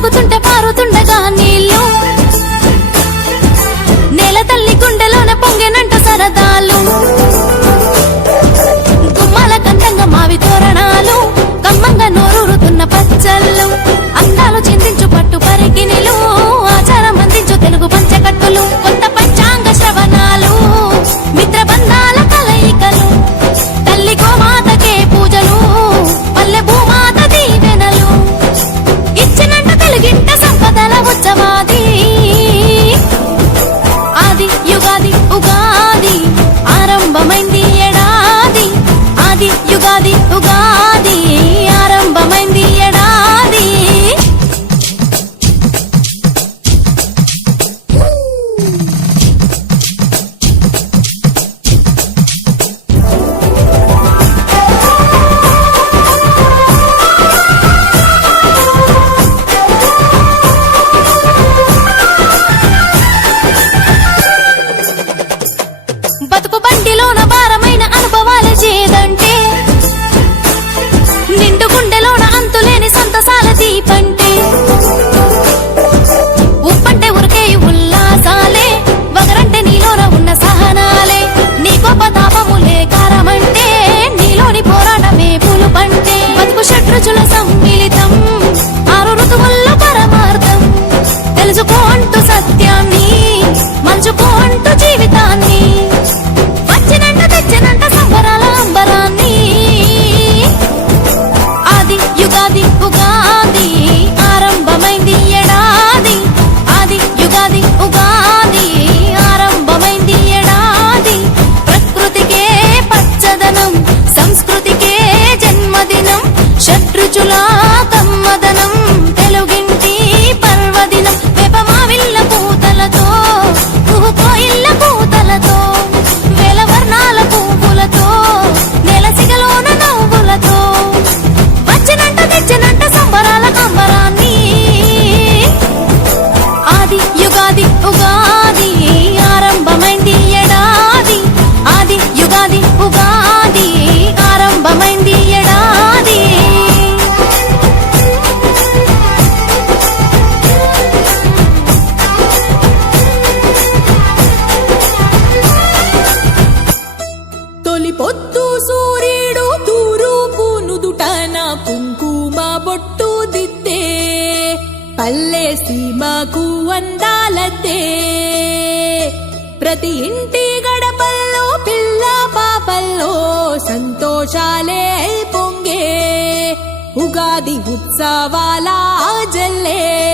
సాగుతుంటే పారుతుండగా నీళ్ళు సత్యాన్ని మంచు పోంటు పల్లె సీమకు అందాలతే. ప్రతి ఇంటి గడపల్లో పిల్ల పాపల్లో సంతోషాలే పొంగే. ఉగాది ఉత్సవాల జల్లే.